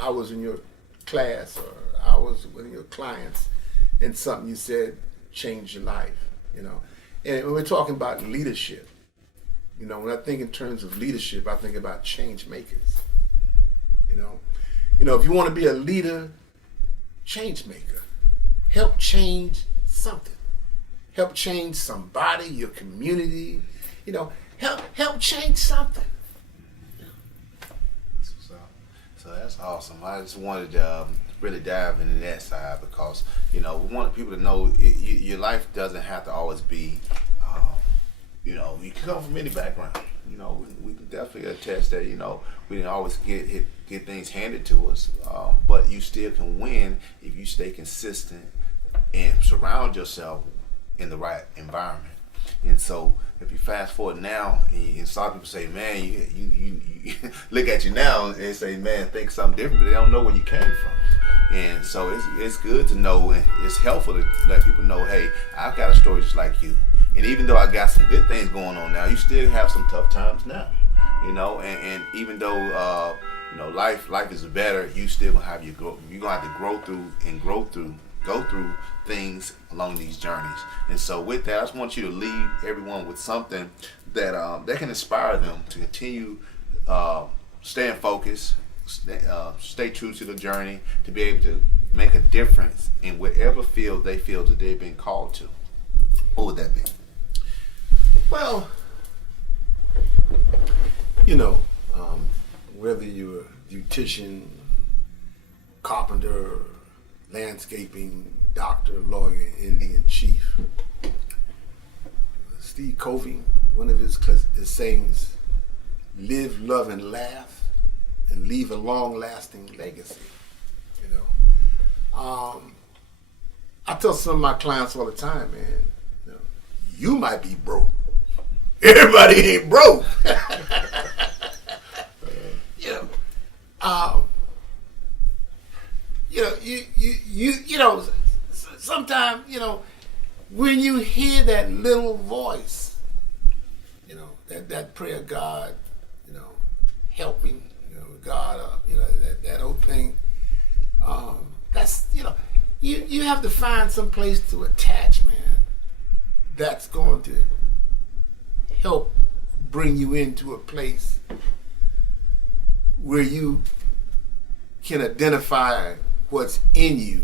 I was in your class or I was with your clients and something you said changed your life, And when we're talking about leadership, when I think in terms of leadership, I think about change makers, if you want to be a leader, change maker, help change something, help change somebody, your community, help change something. So that's awesome. I just wanted to really dive into that side because, we want people to know your life doesn't have to always be, you can come from any background. We can definitely attest that, we didn't always get things handed to us, but you still can win if you stay consistent and surround yourself in the right environment. And so if you fast forward now and some people say, man, you look at you now and say, man, think something different, but they don't know where you came from. And so it's good to know, and it's helpful to let people know, hey, I've got a story just like you. And even though I got some good things going on now, you still have some tough times now. And even though life is better, you still gonna have your growth. You're gonna have to go through things along these journeys. And so with that, I just want you to leave everyone with something that can inspire them to continue staying focused, stay true to the journey, to be able to make a difference in whatever field they feel that they've been called to. What would that be? Well, whether you're a beautician, carpenter, landscaping, doctor, lawyer, Indian chief. Steve Covey, one of his sayings, live, love, and laugh, and leave a long-lasting legacy. I tell some of my clients all the time, man, you might be broke. Everybody ain't broke. Sometimes, when you hear that little voice, that prayer, God, help me, God, that old thing, that's, you have to find some place to attach, man, that's going to help bring you into a place where you can identify what's in you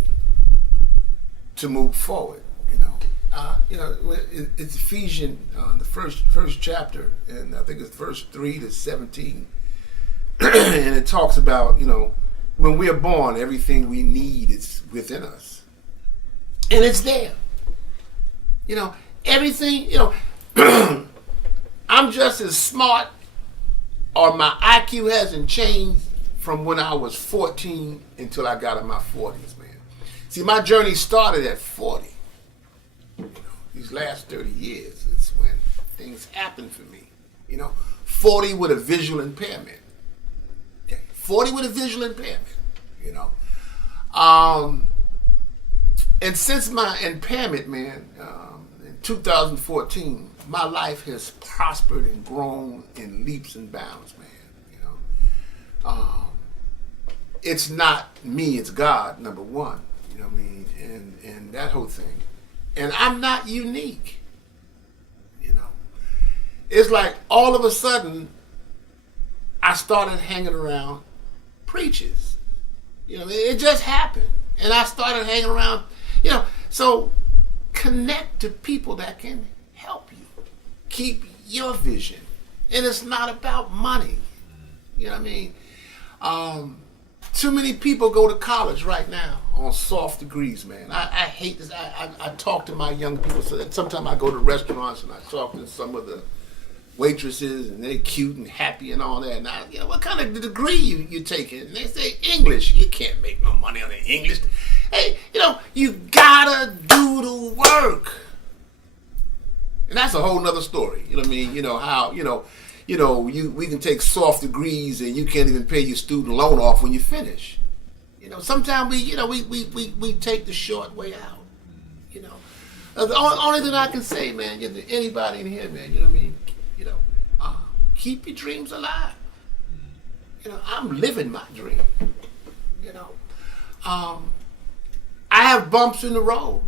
to move forward. It's Ephesians, the first chapter, and I think it's verse 3 to 17, and it talks about when we are born, everything we need is within us, and it's there. Everything. I'm just as smart, or my IQ hasn't changed from when I was 14 until I got in my 40s, man. See, my journey started at 40. These last 30 years is when things happened for me. 40 with a visual impairment. Okay, 40 with a visual impairment. And since my impairment, man, in 2014, my life has prospered and grown in leaps and bounds, man. It's not me, it's God, number one. You know what I mean? And that whole thing. And I'm not unique. It's like all of a sudden I started hanging around preachers. It just happened. And I started hanging around, so connect to people that can help you. Keep your vision. And it's not about money. You know what I mean? Too many people go to college right now on soft degrees, man. I hate this. I talk to my young people. So that sometimes I go to restaurants and I talk to some of the waitresses, and they're cute and happy and all that. And what kind of degree you taking? And they say English. You can't make no money on the English. Hey, you gotta do the work. And that's a whole nother story. You know what I mean? How we can take soft degrees and you can't even pay your student loan off when you finish. Sometimes we take the short way out. The only thing I can say, man, anybody in here, man, you know what I mean? Keep your dreams alive. I'm living my dream. I have bumps in the road,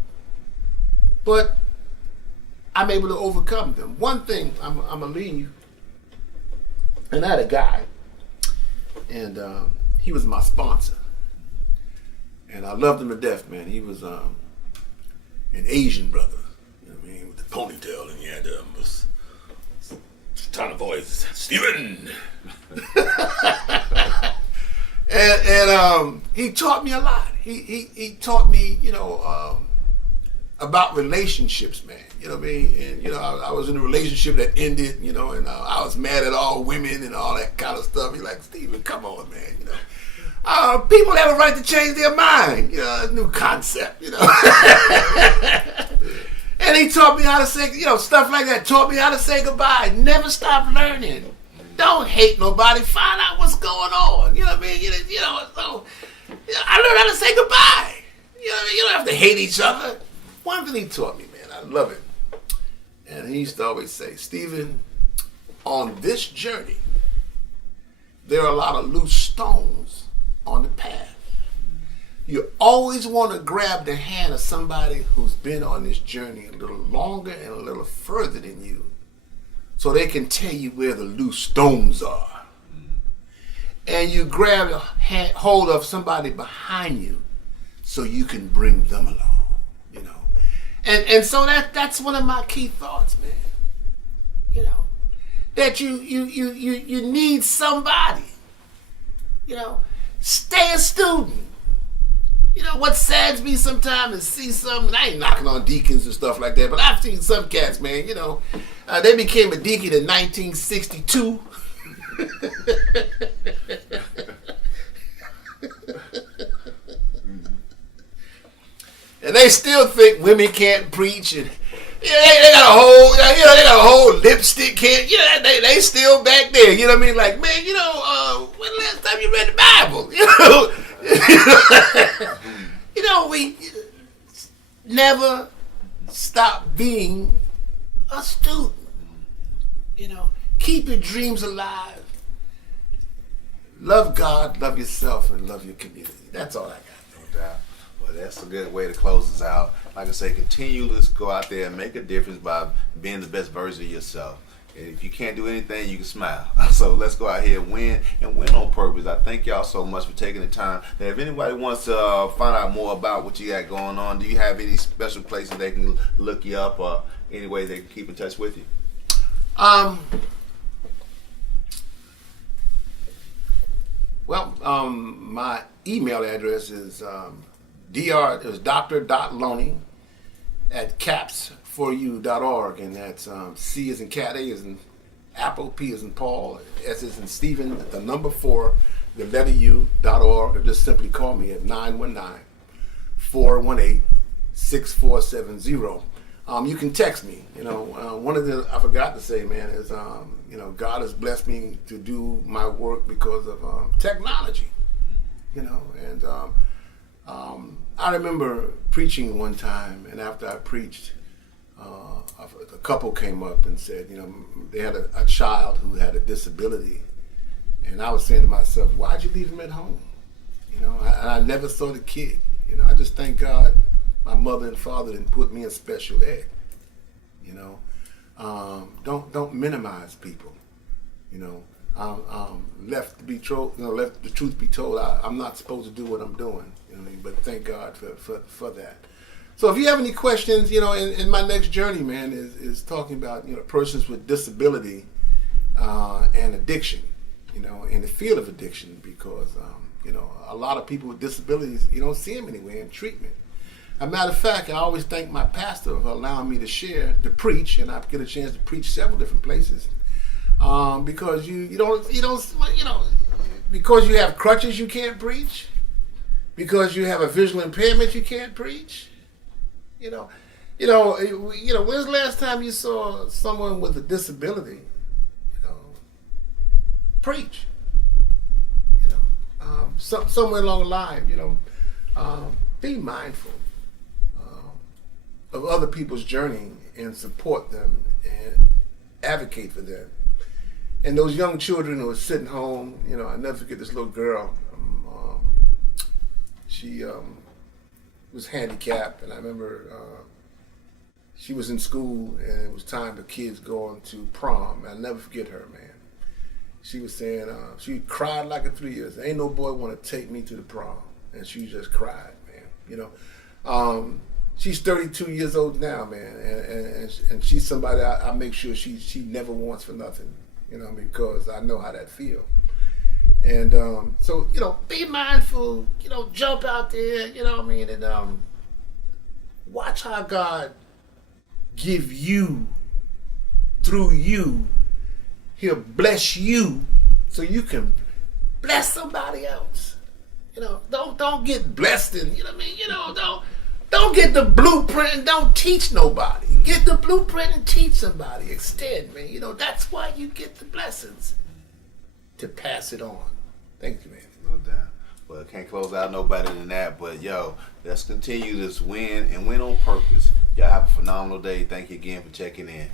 but I'm able to overcome them. One thing I'm gonna leave. And I had a guy, and he was my sponsor. And I loved him to death, man. He was an Asian brother, with the ponytail, and he had this tone of voice, Stephen. and he taught me a lot. He taught me, about relationships, man. You know what I mean? And, I was in a relationship that ended, and I was mad at all women and all that kind of stuff. He's like, Stephen, come on, man. People have a right to change their mind. It's a new concept, And he taught me how to say, stuff like that. Taught me how to say goodbye. Never stop learning. Don't hate nobody. Find out what's going on. You know what I mean? So I learned how to say goodbye. You know what I mean? You don't have to hate each other. One thing he taught me, man, I love it. And he used to always say, Stephen, on this journey, there are a lot of loose stones on the path. You always want to grab the hand of somebody who's been on this journey a little longer and a little further than you, so they can tell you where the loose stones are. And you grab hold of somebody behind you so you can bring them along. And so that's one of my key thoughts, man. That you need somebody. Stay a student. What saddens me sometimes is see something. I ain't knocking on deacons and stuff like that, but I've seen some cats, man. They became a deacon in 1962. And they still think women can't preach, and they got a whole lipstick can't. They still back there. You know what I mean? Like, man, when the last time you read the Bible? We never stop being a student. Keep your dreams alive. Love God, love yourself, and love your community. That's all I got. No doubt. Well, that's a good way to close us out. Like I say, continue to go out there and make a difference by being the best version of yourself. And if you can't do anything, you can smile. So let's go out here and win on purpose. I thank y'all so much for taking the time. Now, if anybody wants to find out more about what you got going on, do you have any special places they can look you up, or any way they can keep in touch with you? My email address is dr.loney@capsforyou.org, and that's C as in cat, A as in apple, P as in Paul, S as in Stephen, the number 4, the letter U.org, or just simply call me at 418-6470. You can text me. One of the I forgot to say, man, is God has blessed me to do my work because of technology. And I remember preaching one time, and after I preached, a couple came up and said, they had a child who had a disability, and I was saying to myself, why'd you leave him at home? I never saw the kid. I just thank God my mother and father didn't put me in special ed. Don't minimize people. Left the truth be told, I'm not supposed to do what I'm doing. But thank God for that. So if you have any questions, in my next journey, man, is talking about persons with disability and addiction. In the field of addiction, because a lot of people with disabilities, you don't see them anywhere in treatment. As a matter of fact, I always thank my pastor for allowing me to preach, and I get a chance to preach several different places. Because because you have crutches, you can't preach. Because you have a visual impairment, you can't preach. When's the last time you saw someone with a disability, preach? Somewhere along the line, be mindful of other people's journey and support them and advocate for them. And those young children who are sitting home, I never forget this little girl. She was handicapped, and I remember she was in school, and it was time for kids going to prom. I'll never forget her, man. She was saying, she cried like a 3 years. Ain't no boy want to take me to the prom. And she just cried, man. She's 32 years old now, man. And she's somebody I make sure she never wants for nothing, because I know how that feels. And so, be mindful, jump out there, and watch how God give you, through you, He'll bless you so you can bless somebody else. Don't get blessed and don't get the blueprint and don't teach nobody. Get the blueprint and teach somebody. Extend, man. That's why you get the blessings, to pass it on. Thank you, man. No doubt. Well, can't close out no better than that. But let's continue this win and win on purpose. Y'all have a phenomenal day. Thank you again for checking in.